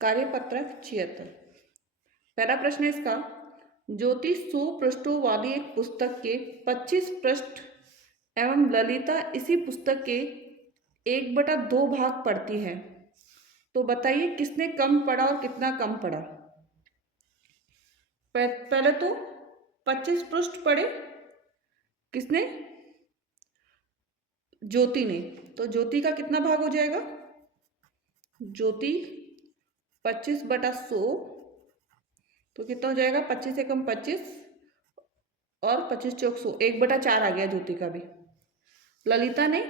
कार्यपत्रक 76। पहला प्रश्न है इसका, ज्योति 100 पृष्ठों वाली एक पुस्तक के 25 पृष्ठ एवं ललिता इसी पुस्तक के 1/2 भाग पढ़ती है, तो बताइए किसने कम पढ़ा और कितना कम पढ़ा। पहले तो 25 पृष्ठ पढ़े किसने, ज्योति ने, तो ज्योति का कितना भाग हो जाएगा, ज्योति 25/100, तो कितना हो जाएगा, 25 एकम 25 और 25 चौक 100, 1/4 आ गया ज्योति का भी। ललिता ने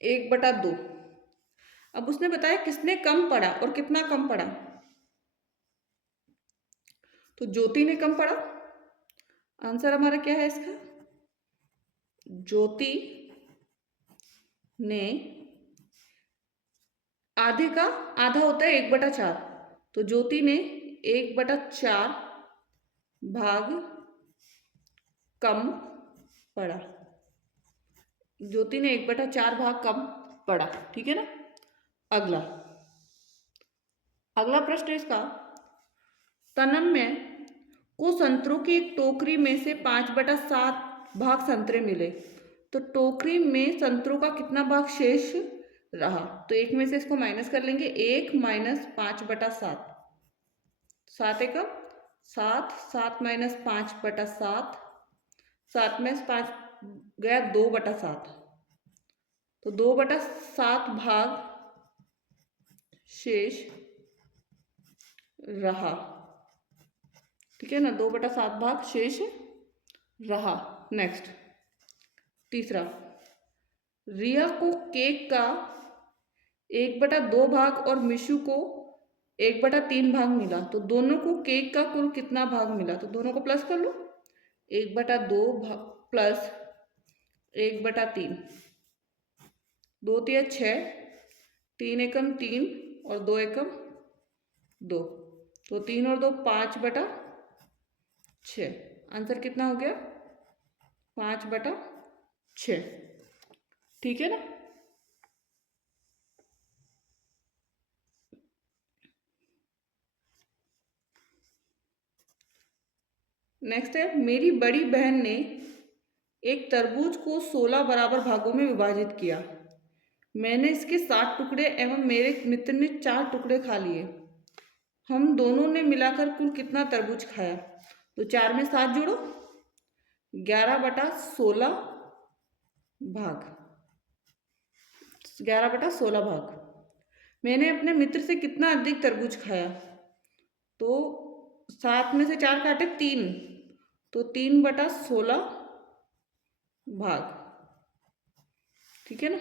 1/2। अब उसने बताया किसने कम पढ़ा और कितना कम पढ़ा, तो ज्योति ने कम पढ़ा। आंसर हमारा क्या है इसका, ज्योति ने आधे का आधा होता है 1/4, तो ज्योति ने 1/4 भाग कम पढ़ा। ज्योति ने 1/4 भाग कम पढ़ा, ठीक है ना। अगला प्रश्न है इसका, तन्मय को संतरों की एक टोकरी में से 5/7 भाग संतरे मिले, तो टोकरी में संतरों का कितना भाग शेष रहा, तो एक में से इसको माइनस कर लेंगे, 1 - 5/7, 7 एकम 7, 7 - 5/7, 7 में 5 गया 2/7, तो 2/7 भाग शेष रहा, ठीक है ना, 2/7 भाग शेष रहा। नेक्स्ट तीसरा, रिया को केक का 1/2 भाग और मिशु को 1/3 भाग मिला, तो दोनों को केक का कुल कितना भाग मिला, तो दोनों को प्लस कर लो, 1/2 प्लस 1/3, 2 तिया 6, 3 एकम 3 और 2 एकम 2, तो 3 और 2 5/6, आंसर कितना हो गया, 5/6, ठीक है ना। नेक्स्ट है, मेरी बड़ी बहन ने एक तरबूज को 16 बराबर भागों में विभाजित किया, मैंने इसके 7 टुकड़े एवं मेरे मित्र ने 4 टुकड़े खा लिए, हम दोनों ने मिलाकर कुल कितना तरबूज खाया, तो 4 में 7 जोड़ो, 11/16 भाग, 11/16 भाग। मैंने अपने मित्र से कितना अधिक तरबूज खाया, तो 7 में से 4 काटे 3, तो 3/16 भाग, ठीक है ना।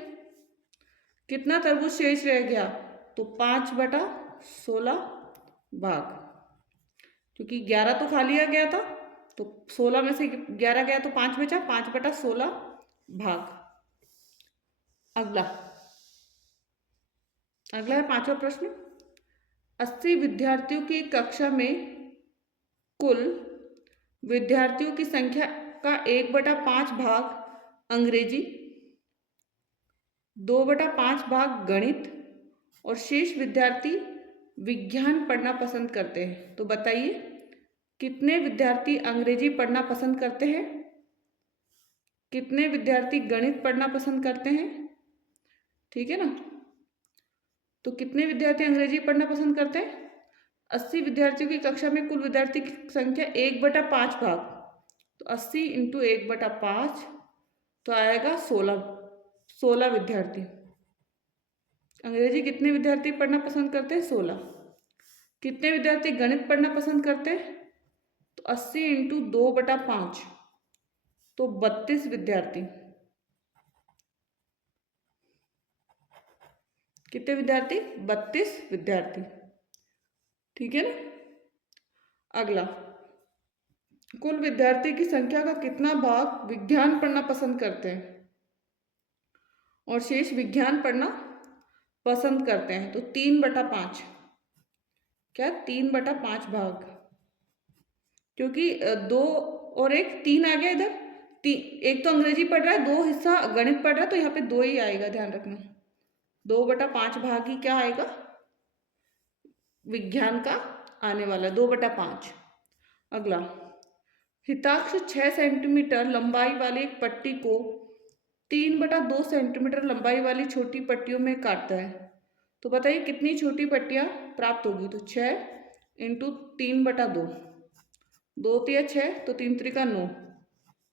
कितना तरबूज शेष रह गया, तो 5/16 भाग, क्योंकि 11 तो खा लिया गया था, तो 16 में से 11 गया तो 5 बचा, 5/16 भाग। अगला है 5वां प्रश्न, 80 विद्यार्थियों की कक्षा में कुल विद्यार्थियों की संख्या का 1/5 भाग अंग्रेजी, 2/5 भाग गणित और शेष विद्यार्थी विज्ञान पढ़ना पसंद करते हैं, तो बताइए कितने विद्यार्थी अंग्रेजी पढ़ना पसंद करते हैं, कितने विद्यार्थी गणित पढ़ना पसंद करते हैं, ठीक है ना। तो कितने विद्यार्थी अंग्रेजी पढ़ना पसंद करते हैं, 80 विद्यार्थियों की कक्षा में कुल विद्यार्थी की संख्या 1/5 भाग, तो 80 × 1/5, तो आएगा 16 विद्यार्थी। अंग्रेजी कितने विद्यार्थी पढ़ना पसंद करते हैं, 16। कितने विद्यार्थी गणित पढ़ना पसंद करते हैं, तो 80 × 2/5, तो 32 विद्यार्थी। कितने विद्यार्थी, 32 विद्यार्थी, ठीक है ना। अगला, कुल विद्यार्थी की संख्या का कितना भाग विज्ञान पढ़ना पसंद करते हैं और शेष विज्ञान पढ़ना पसंद करते हैं, तो 3/5, क्या 3/5 भाग, क्योंकि 2 और 1 3 आ गया इधर, एक तो अंग्रेजी पढ़ रहा है, 2 हिस्सा गणित पढ़ रहा है, तो यहाँ पे 2 ही आएगा, ध्यान रखना 2/5 भाग ही क्या आएगा, विज्ञान का आने वाला 2/5। अगला, हिताक्ष 6 सेंटीमीटर लंबाई वाली एक पट्टी को 3/2 सेंटीमीटर लंबाई वाली छोटी पट्टियों में काटता है। तो बताइए कितनी छोटी पट्टियां प्राप्त होगी। तो 6 इंटू 3/2, 2 तिया 6 तो 3 त्रिका 9,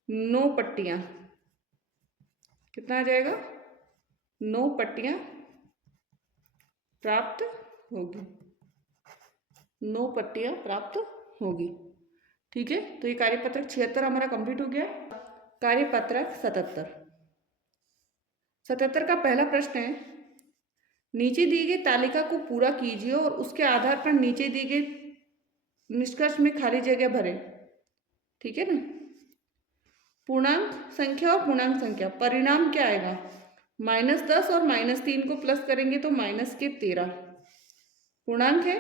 9 पट्टियां, कितना आ जाएगा, 9 पट्टियां प्राप्त होगी, 9 पट्टियां प्राप्त होगी। ठीक है, तो ये कार्यपत्रक 76 हमारा कंप्लीट हो गया। कार्यपत्रक 77 का पहला प्रश्न है, नीचे दी गई तालिका को पूरा कीजिए और उसके आधार पर नीचे दी गई निष्कर्ष में खाली जगह भरें। ठीक है ना, पूर्णांक संख्या और पूर्णांक संख्या, परिणाम क्या आएगा, -10 और -3 को प्लस करेंगे तो -13 पूर्णांक है,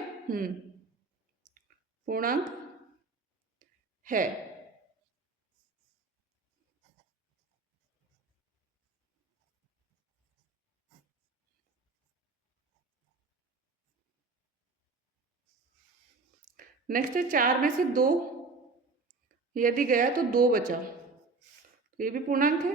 पूर्णांक है। नेक्स्ट है 4 में से 2 यदि गया तो 2 बचा, तो ये भी पूर्णांक है।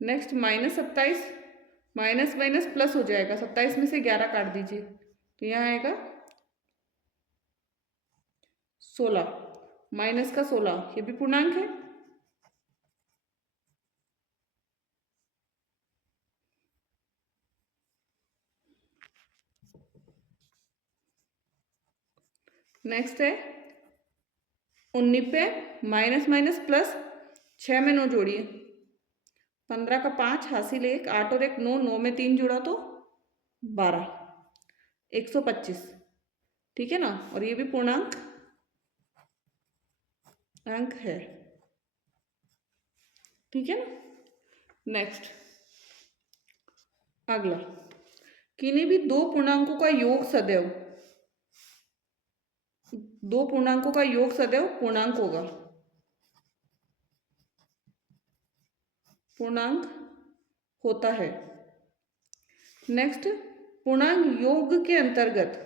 नेक्स्ट -27, माइनस माइनस प्लस हो जाएगा, 27 में से 11 काट दीजिए तो यहाँ आएगा 16, माइनस का 16, ये भी पूर्णांक है। नेक्स्ट है 19 पे माइनस माइनस प्लस, 6 में 9 जोड़िए, 15 का 5 हासिल 1, 8 और 1 9, 9 में 3 जोड़ा तो 12, 125। ठीक है ना, और ये भी पूर्णांक अंक है। ठीक है ना, नेक्स्ट अगला, किन्हीं भी दो पूर्णांकों का योग सदैव, दो पूर्णांकों का योग सदैव पूर्णांक होगा, पूर्णांक होता है। नेक्स्ट, पूर्णांक योग के अंतर्गत,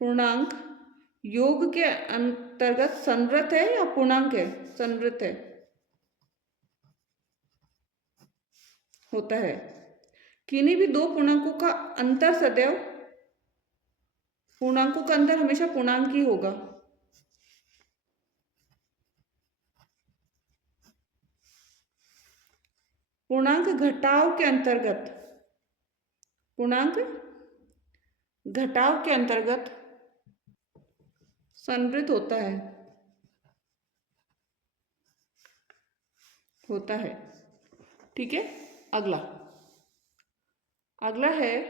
पूर्णांक योग के अंतर्गत संवृत है या पूर्णांक है, संवृत है, होता है। किन्हीं भी दो पूर्णांकों का अंतर सदैव, पूर्णांकों का अंतर हमेशा पूर्णांक ही होगा। पूर्णांक घटाव के अंतर्गत, पूर्णांक घटाव के अंतर्गत संवृत होता है, होता है। ठीक है, अगला, अगला है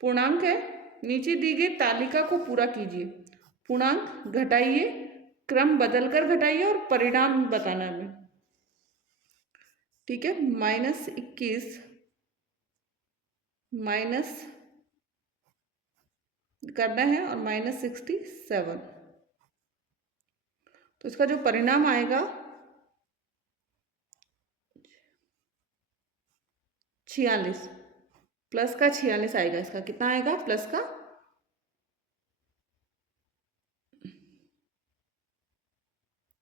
पूर्णांक है, नीचे दी गई तालिका को पूरा कीजिए, पूर्णांक घटाइए, क्रम बदलकर घटाइए और परिणाम बताना है। ठीक है, -21 माइनस करना है और -67, तो इसका जो परिणाम आएगा 46, प्लस का 46 आएगा, इसका कितना आएगा, प्लस का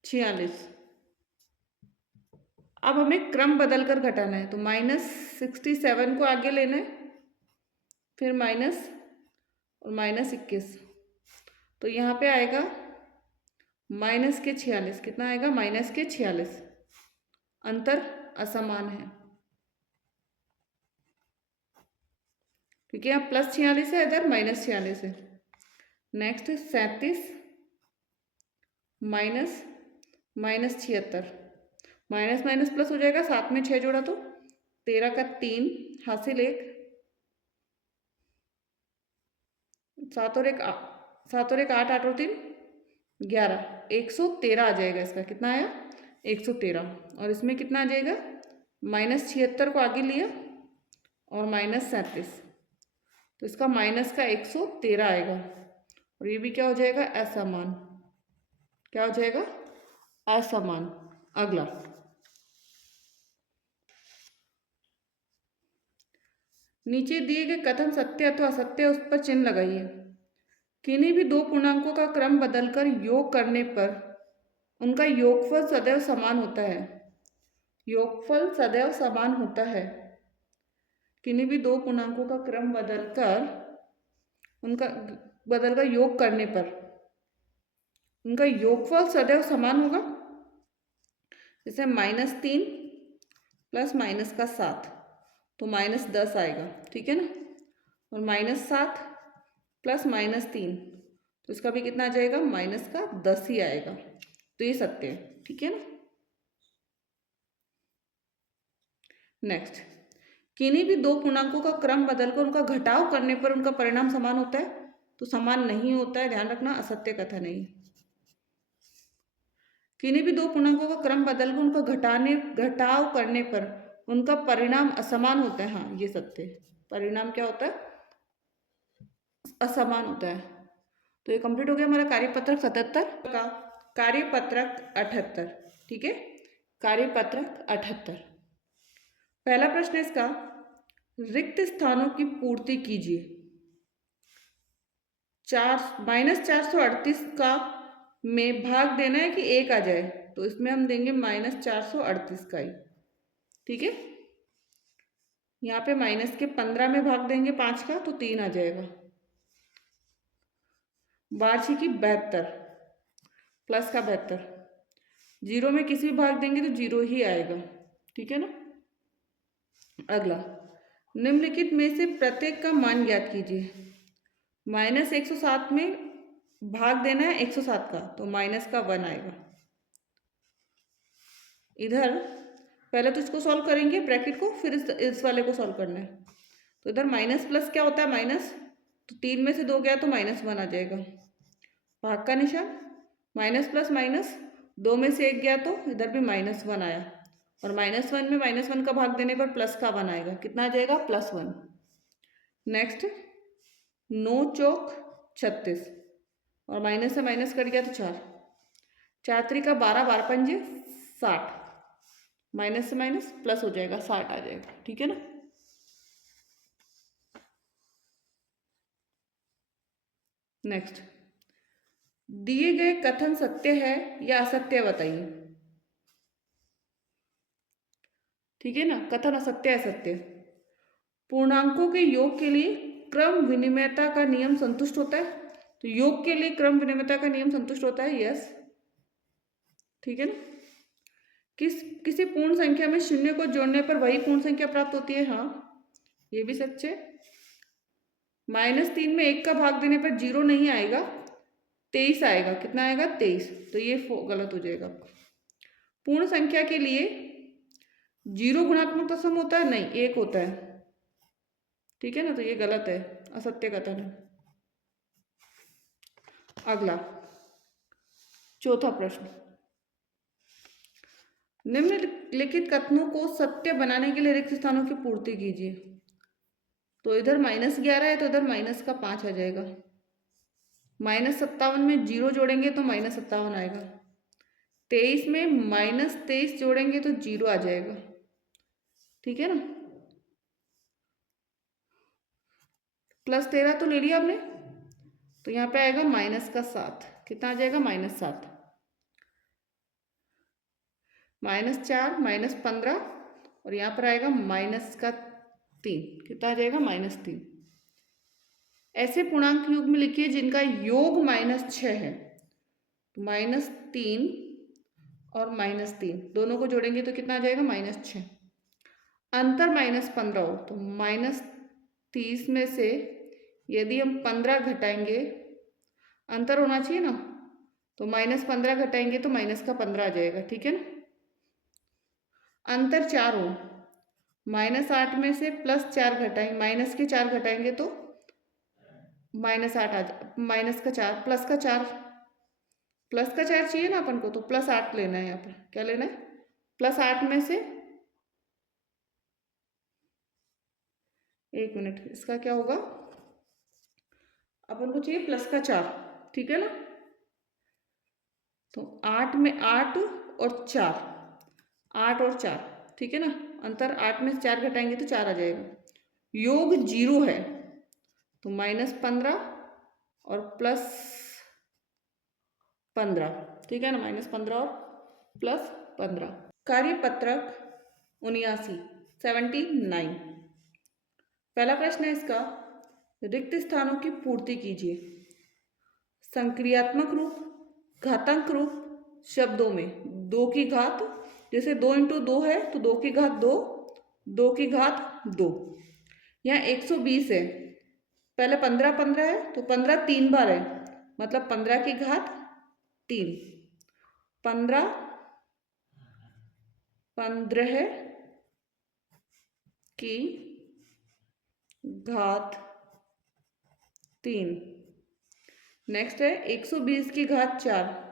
46। अब हमें क्रम बदलकर घटाना है, तो -67 को आगे लेना है, फिर माइनस और -21, तो यहाँ पे आएगा -46, कितना आएगा, -46, अंतर असमान है क्योंकि यहाँ +46 है, इधर -46 है। Next 37 minus -76, minus minus plus हो जाएगा, 7 में 6 जोड़ा तो 13 का 3 हासिल 1, 7 और 1 8, 8 और 3 11, 113 आ जाएगा, इसका कितना आया, 113, और इसमें कितना आ जाएगा, -76 को आगे लिया और -37, तो इसका माइनस का 113 आएगा, और ये भी क्या हो जाएगा, असमान, क्या हो जाएगा, असमान। अगला, नीचे दिए गए कथन सत्य अथवा असत्य उस पर चिन्ह लगाइए। किन्हीं भी दो पूर्णांकों का क्रम बदलकर योग करने पर उनका योगफल सदैव समान होता है। योगफल सदैव समान होता है। किन्हीं भी दो पूर्णांकों का क्रम बदलकर योग करने पर उनका योगफल सदैव समान होगा। जैसे -3 प्लस -7 तो -10 आएगा, ठीक है ना। और -7 प्लस -3 तो इसका भी कितना आ जाएगा, -10 ही आएगा। तो ये सत्य है, ठीक है ना। नेक्स्ट, किन्हीं भी दो पूर्णांकों का क्रम बदलकर उनका घटाव करने पर उनका परिणाम समान होता है, तो समान नहीं होता है, ध्यान रखना, असत्य कथन है। किन्हीं भी दो पूर्णांकों का क्रम बदलकर उनका घटाव करने पर उनका परिणाम असमान होता है, हाँ ये सत्य है। परिणाम क्या होता है, असमान होता है। तो ये कंप्लीट हो गया हमारा कार्यपत्रक 77 का कार्यपत्रक 78, ठीक है। कार्यपत्रक 78, पहला प्रश्न है इसका, रिक्त स्थानों की पूर्ति कीजिए। -438 का में भाग देना है कि 1 आ जाए, तो इसमें हम देंगे -438 का ही, ठीक है। यहाँ पे माइनस के 15 में भाग देंगे 5 का, तो 3 आ जाएगा। वार्षिकी 72 प्लस का 72, जीरो में किसी भी भाग देंगे तो जीरो ही आएगा, ठीक है ना। अगला, निम्नलिखित में से प्रत्येक का मान ज्ञात कीजिए। -107 में भाग देना है 107 का, तो माइनस का 1 आएगा। इधर पहले तो इसको सॉल्व करेंगे ब्रैकेट को, फिर इस वाले को सॉल्व करना है। तो इधर माइनस प्लस क्या होता है, माइनस, तो 3 में से 2 गया तो -1 आ जाएगा। भाग का निशान, माइनस प्लस माइनस, 2 में से 1 गया तो इधर भी -1 आया, और -1 में -1 का भाग देने पर प्लस का 1 आएगा, कितना आ जाएगा, +1। नेक्स्ट, 9 चौक 36, और माइनस से माइनस कट गया तो 4, 4 3 का 12, 12 पंजे 60, माइनस से माइनस प्लस हो जाएगा, 60 आ जाएगा, ठीक है ना। नेक्स्ट, दिए गए कथन सत्य है या असत्य बताइए, ठीक है ना। कथन असत्य असत्य, पूर्णांकों के योग के लिए क्रम विनिमयता का नियम संतुष्ट होता है, तो योग के लिए क्रम विनिमयता का नियम संतुष्ट होता है, यस, ठीक है ना। किसी पूर्ण संख्या में शून्य को जोड़ने पर वही पूर्ण संख्या प्राप्त होती है, हाँ ये भी सच है। -3 में 1 का भाग देने पर 0 नहीं आएगा, 23 आएगा, कितना आएगा, 23, तो ये गलत हो जाएगा। पूर्ण संख्या के लिए 0 गुणात्मक दशम होता है, नहीं 1 होता है, ठीक है ना, तो ये गलत है, असत्य कथन है। अगला, चौथा प्रश्न, निम्नलिखित कथनों को सत्य बनाने के लिए रिक्त स्थानों की पूर्ति कीजिए। तो इधर -11 है, तो इधर -5 आ जाएगा। -57 में 0 जोड़ेंगे तो -57 आएगा। 23 में -23 जोड़ेंगे तो 0 आ जाएगा, ठीक है ना। +13 तो ले लिया आपने, तो यहाँ पे आएगा -7, कितना आ जाएगा, -7, -4 -15, और यहाँ पर आएगा -3, कितना आ जाएगा, -3। ऐसे पूर्णांक युग में लिखिए जिनका योग -6 है, -3 और -3 दोनों को जोड़ेंगे तो कितना आ जाएगा, -6। अंतर -15 हो तो -30 में से यदि हम 15 घटाएंगे, अंतर होना चाहिए ना, तो -15 घटाएंगे तो -15 आ जाएगा, ठीक है ना। अंतर 4 हो, -8 में से +4 घटाएंगे, -4 घटाएंगे तो -8 आ जाए, -4 प्लस का 4 चाहिए ना अपन को, तो +8 लेना है। यहाँ पर क्या लेना है, +8 में से, 1 मिनट, इसका क्या होगा, अपन को चाहिए +4, ठीक है ना। तो 8 में 8 और 4, 8 और 4, ठीक है ना। अंतर 8 में से 4 घटाएंगे तो 4 आ जाएगा। योग 0 है तो -15 और +15, ठीक है ना, -15 और +15। कार्यपत्रक 79। पहला प्रश्न है इसका, रिक्त स्थानों की पूर्ति कीजिए। संक्रियात्मक रूप, घातांक रूप, शब्दों में 2 की घात, जैसे 2 × 2 है तो 2 की घात 2, 2 की घात 2। यहाँ 120 है, पहले 15 15 है तो 15 3 बार है, मतलब 15 की घात 3, 15 15 की घात 3। नेक्स्ट है 120 की घात 4,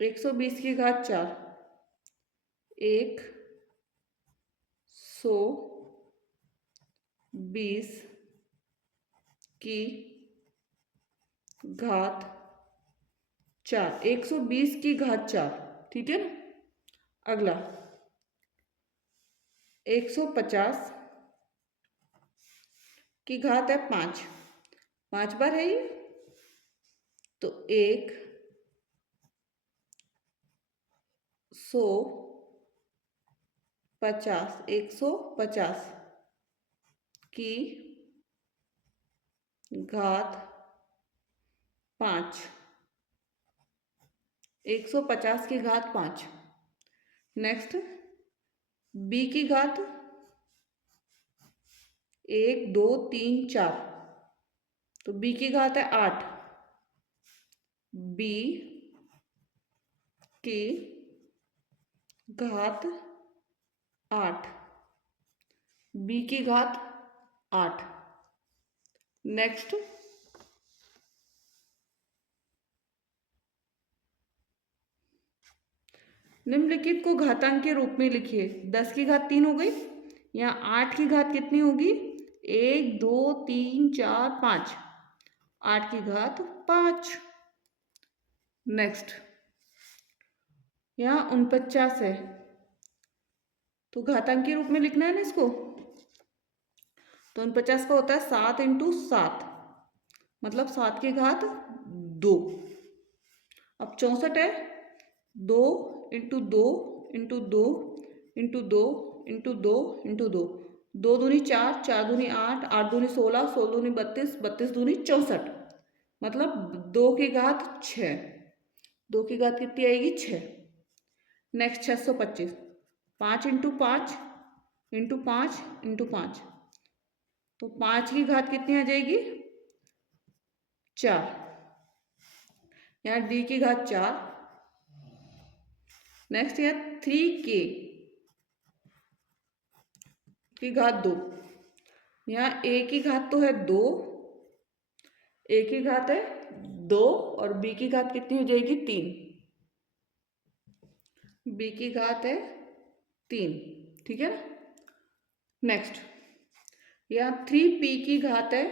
120 की घात 4, 120 की घात 4, 120 की घात 4, ठीक है ना। अगला 150 की घात है 5, 5 बार है ये, तो 150, 150 की घात 5, 150 की घात 5। नेक्स्ट b की घात 1 2 3 4, तो b की घात है 8, b की घात 8, b की घात 8। नेक्स्ट निम्नलिखित को घातांक के रूप में लिखिए। 10 की घात 3 हो गई, यहाँ 8 की घात कितनी होगी, 1 2 3 4 5, 8 की घात 5। नेक्स्ट यहाँ 49 है, तो घातांक के रूप में लिखना है ना इसको, तो 49 का होता है 7 × 7, मतलब 7 की घात 2। अब 64 है, 2 × 2 × 2 × 2 × 2 × 2, 2 दूनी 4, 4 दूनी 8, 8 दूनी 16, 16 दूनी 32, 32 दूनी 64, मतलब 2 की घात 6, 2 की घात कितनी आएगी, 6। नेक्स्ट 625, 5 × 5 × 5 × 5, तो 5 की घात कितनी आ जाएगी, 4। यहाँ d की घात 4। नेक्स्ट यहाँ 3k की घात 2, यहाँ a की घात तो है 2, a की घात है 2 और b की घात कितनी हो जाएगी, 3, b की घात है 3, ठीक है ना। नेक्स्ट यहाँ 3p की घात है,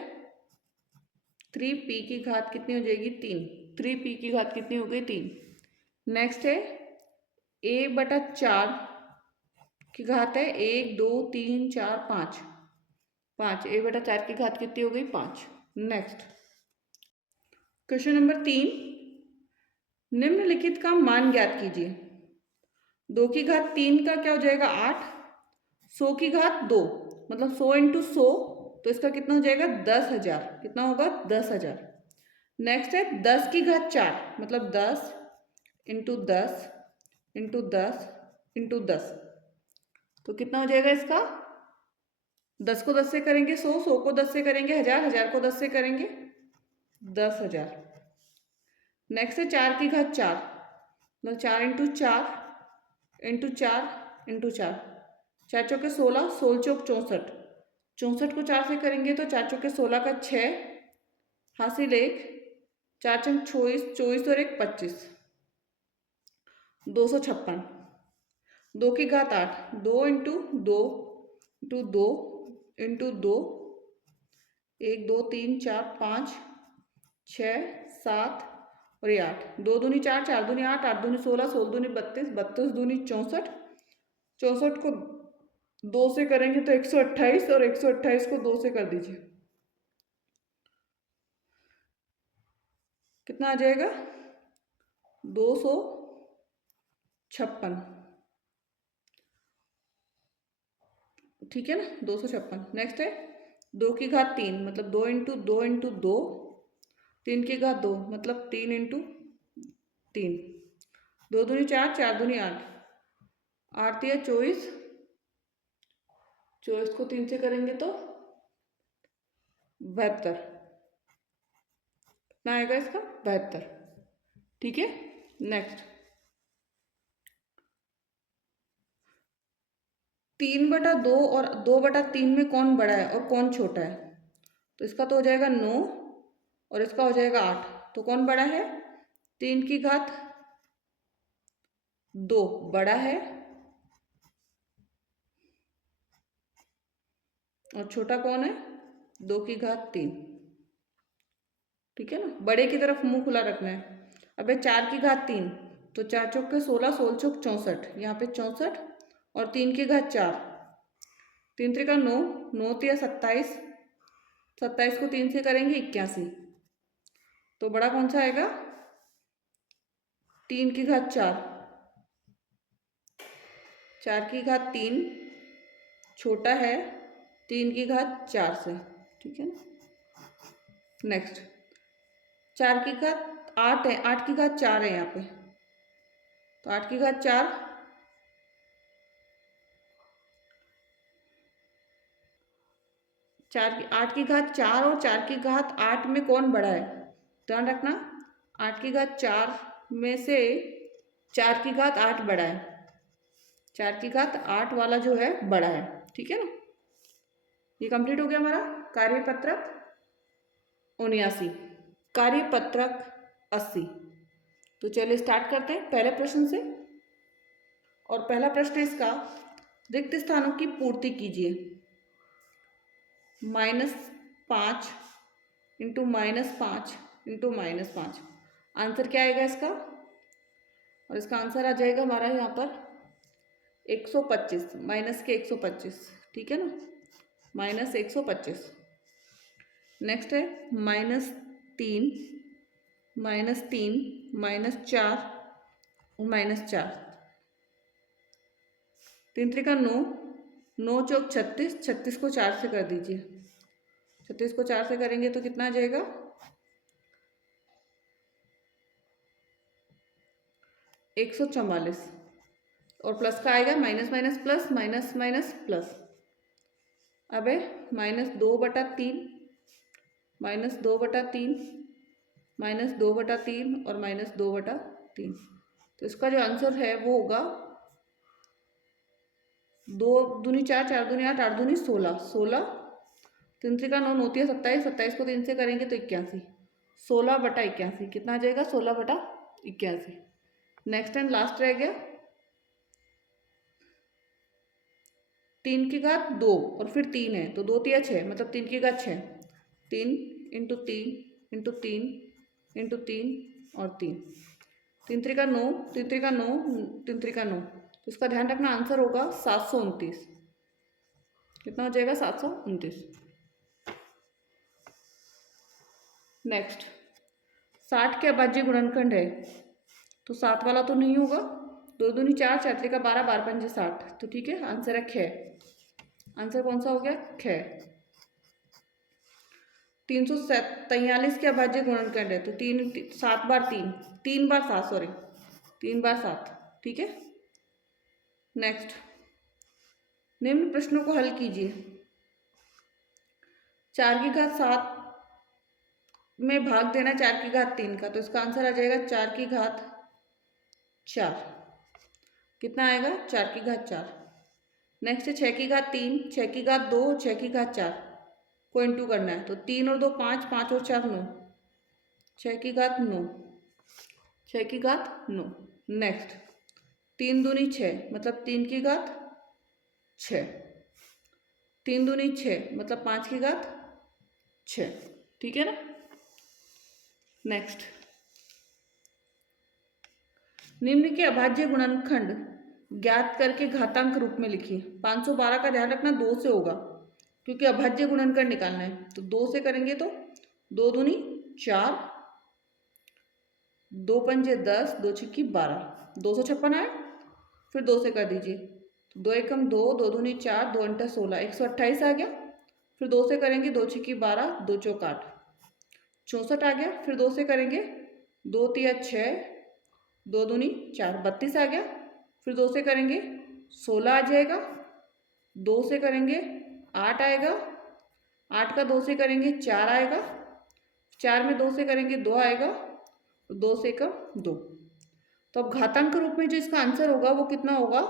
3p की घात कितनी हो जाएगी, 3, 3p की घात कितनी हो गई, 3। नेक्स्ट है a/4 की घात है 1 2 3 4 5, 5, a/4 की घात कितनी हो गई, 5। नेक्स्ट क्वेश्चन नंबर 3, निम्नलिखित का मान ज्ञात कीजिए। 2 की घात 3 का क्या हो जाएगा, 8, 100 की घात 2, मतलब 100 × 100, तो इसका कितना हो जाएगा, 10,000, कितना होगा, 10,000। नेक्स्ट है 10 की घात 4, मतलब 10 × 10 × 10 × 10, तो कितना हो जाएगा इसका, 10 को 10 से करेंगे 100, 100 को 10 से करेंगे 1000, 1000 को 10 से करेंगे 10,000। नेक्स्ट है 4 की घात 4, मतलब 4 × 4 × 4 × 4, 4 चौके 16, 16 चौक 64, 64 को 4 से करेंगे तो 4 चौके 16 का 6, हासिल 1, 4 चंग 24, 24 और 1 25, 256। 2 की घात 8, 2 × 2 × 2 × 2, 1 2 3 4 5 6 7 और ये 8, 2 दूनी 4, 4 दूनी 8, 8 दूनी 16, 16 दूनी 32, 32 दूनी 64, 64 को 2 से करेंगे तो 128, और 128 को 2 से कर दीजिए, कितना आ जाएगा? 256। ठीक है ना, 256। नेक्स्ट है 2 की घात 3, मतलब 2 इंटू 2 इंटू 2, 3 की घात 2, मतलब 3 इंटू 3, 2 दूनी 4, 4 दूनी 8, 8 दिया 24, 24 को 3 से करेंगे तो 72, कितना आएगा इसका? 72। ठीक है, नेक्स्ट 3/2 और 2/3 में कौन बड़ा है और कौन छोटा है? तो इसका तो हो जाएगा 9 और इसका हो जाएगा 8, तो कौन बड़ा है? 3 की घात 2 बड़ा है और छोटा कौन है? 2 की घात 3। ठीक है ना, बड़े की तरफ मुंह खुला रखना है। अब 4 की घात 3, तो 4 चौक के 16, 16 चौक 64, यहाँ पे 64, और 3 की घात 4, 3 त्रिका 9, 9 तिया 27, 27 को 3 से करेंगे 81, तो बड़ा कौन सा आएगा? 3 की घात 4, 4 की घात 3 छोटा है 3 की घात 4 से। ठीक है ना, नेक्स्ट 4 की घात 8 है, 8 की घात 4 है यहाँ पे, तो 8 की घात 4, 8 की घात 4 और 4 की घात 8 में कौन बड़ा है? ध्यान रखना, 8 की घात 4 में से 4 की घात 8 बड़ा है, 4 की घात 8 वाला जो है बड़ा है। ठीक है ना, ये कंप्लीट हो गया हमारा कार्यपत्रक 79। कार्यपत्रक 80। तो चलिए स्टार्ट करते हैं पहले प्रश्न से। और पहला प्रश्न है इसका, रिक्त स्थानों की पूर्ति कीजिए। -5 इंटू -5 इंटू -5, आंसर क्या आएगा इसका? और इसका आंसर आ जाएगा हमारा यहाँ पर 125, माइनस के 125। ठीक है ना, -125। नेक्स्ट है -3, -3, -4, -4, 3 त्रिका 9, 9 चौक 36, 36 को 4 से कर दीजिए, 36 को 4 से करेंगे तो कितना आ जाएगा? 144, और प्लस का आएगा minus minus plus, minus minus plus. अब है -2/3, -2/3, -2/3 और -2/3, तो इसका जो आंसर है वो होगा 2 दूनी 4, 4 दूनी 8, 8 दूनी 16, 16, 3 त्रिका 9, 9 तिया 27, 27 को 3 से करेंगे तो 81, 16/81, कितना आ जाएगा? 16/81। नेक्स्ट एंड लास्ट रह गया 3 की घात 2 और फिर 3 है, तो 2 तिया 6, मतलब 3 की घात 6, 3 इंटू 3 इंटू 3 इंटू 3 और 3, 3 त्रिका 9, 3 त्रिका 9, 3 त्रिका 9, तो इसका ध्यान रखना आंसर होगा 729। कितना हो जाएगा? 729। नेक्स्ट 60 के अभाज्य गुणनखंड है, तो 7 वाला तो नहीं होगा, 2 दूनी 4, 4 त्रिका 12, 12 पंजे 60, तो ठीक है, आंसर है ख। आंसर कौन सा हो गया? ख। 343 के अभाज्य गुणनखंड है, तो 7 बार 3, 3 बार 7, सॉरी 3 बार 7। ठीक है, नेक्स्ट निम्न प्रश्नों को हल कीजिए। 4 की घात 7 में भाग देना 4 की घात 3 का, तो इसका आंसर आ जाएगा 4 की घात 4। कितना आएगा? 4 की घात 4। नेक्स्ट है 6 की घात 3, 6 की घात 2, 6 की घात 4 को इंटू करना है, तो 3 और 2 5, 5 और 4 9, 6 की घात 9, 6 की घात 9। नेक्स्ट 3 दूनी 6, मतलब 3 की घात 6, 3 दूनी 6, मतलब 5 की घात 6। ठीक है ना, नेक्स्ट निम्न के अभाज्य गुणनखंड ज्ञात करके घातांक रूप में लिखिए। 512 का ध्यान रखना 2 से होगा क्योंकि अभाज्य गुणनखंड निकालना है। तो 2 से करेंगे तो 2 दूनी 4, 2 पंजे 10, 2 छिक्की 12, 256 आए। फिर 2 से कर दीजिए तो 2 एकम 2, 2 दूनी 4, 2 अंटा 16, 128 आ गया। फिर 2 से करेंगे 2 छिक्की 12, 2 चौक 8, 64 आ गया। फिर 2 से करेंगे 2 तिया 6, 2 दूनी 4, 32 आ गया। फिर 2 से करेंगे 16 आ जाएगा। 2 से करेंगे 8 आएगा। 8 का 2 से करेंगे 4 आएगा। 4 में 2 से करेंगे 2 आएगा। 2 से कम 2। तो अब घातांक रूप में जो इसका आंसर होगा वो कितना होगा?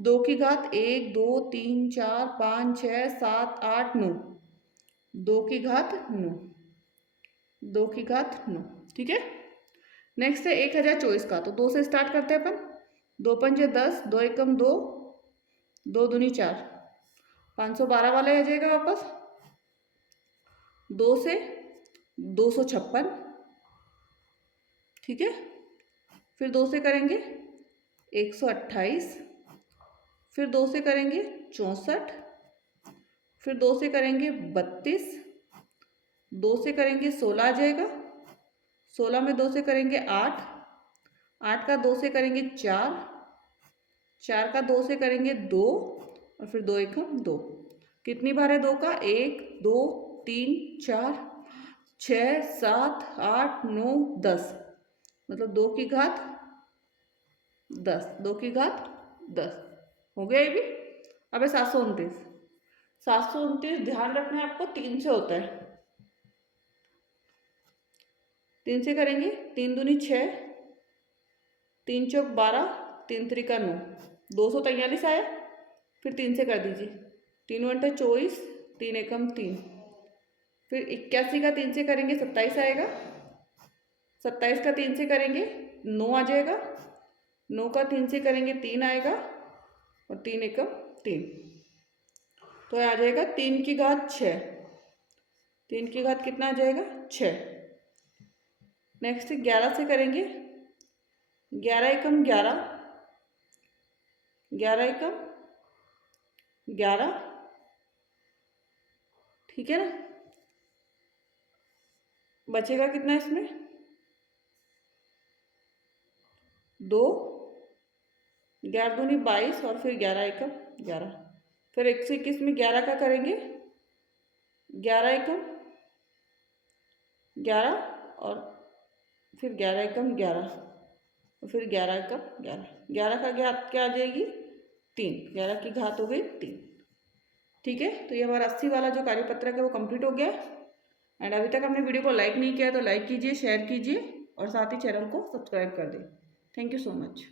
2 की घात 1, 2, 3, 4, 5, 6, 7, 8, 9। 2 की घात 9, 2 की घात 9। ठीक है। नेक्स्ट है 1024 का। तो 2 से स्टार्ट करते हैं अपन। 2 पंजे 10, 2 एकम 2, 2 दूनी 4, 512 वाला आ जाएगा वापस। 2 से 256। ठीक है। फिर 2 से करेंगे 128। फिर 2 से करेंगे 64। फिर 2 से करेंगे 32। 2 से करेंगे 16 आ जाएगा। 16 में 2 से करेंगे 8। 8 का 2 से करेंगे 4। 4 का 2 से करेंगे 2 और फिर 2 एकम 2। कितनी बार है 2 का? 1, 2, 3, 4, 6, 7, 8, 9, 10। मतलब 2 की घात 10, 2 की घात 10 हो गया ये भी। अब है 729। 729 ध्यान रखना है आपको 3 से होता है। 3 से करेंगे 3 दूनी 6, 3 चौक 12, 3 त्रिका 9, 243 आया। फिर 3 से कर दीजिए 3 घंटे 24, 3 एकम 3। फिर 81 का 3 से करेंगे 27 आएगा। 27 का 3 से करेंगे 9 आ जाएगा। 9 का 3 से करेंगे 3 आएगा और 3 एकम 3। तो आ जाएगा 3 की घात 6। 3 की घात कितना आ जाएगा? 6। नेक्स्ट 11 से करेंगे 11 एकम 11, 11 एकम 11। ठीक है ना। बचेगा कितना इसमें? 2, 11 दूनी 22 और फिर 11 एकम 11। फिर 121 में 11 का करेंगे 11 एकम 11 और फिर 11 एकम 11 और फिर 11 एकम 11। 11 का घात क्या आ जाएगी? 3। 11 की घात हो गई 3। ठीक है। तो ये हमारा 80 वाला जो कार्यपत्रक है वो कंप्लीट हो गया। एंड अभी तक हमने वीडियो को लाइक नहीं किया तो लाइक कीजिए, शेयर कीजिए और साथ ही चैनल को सब्सक्राइब कर दें। Thank you so much.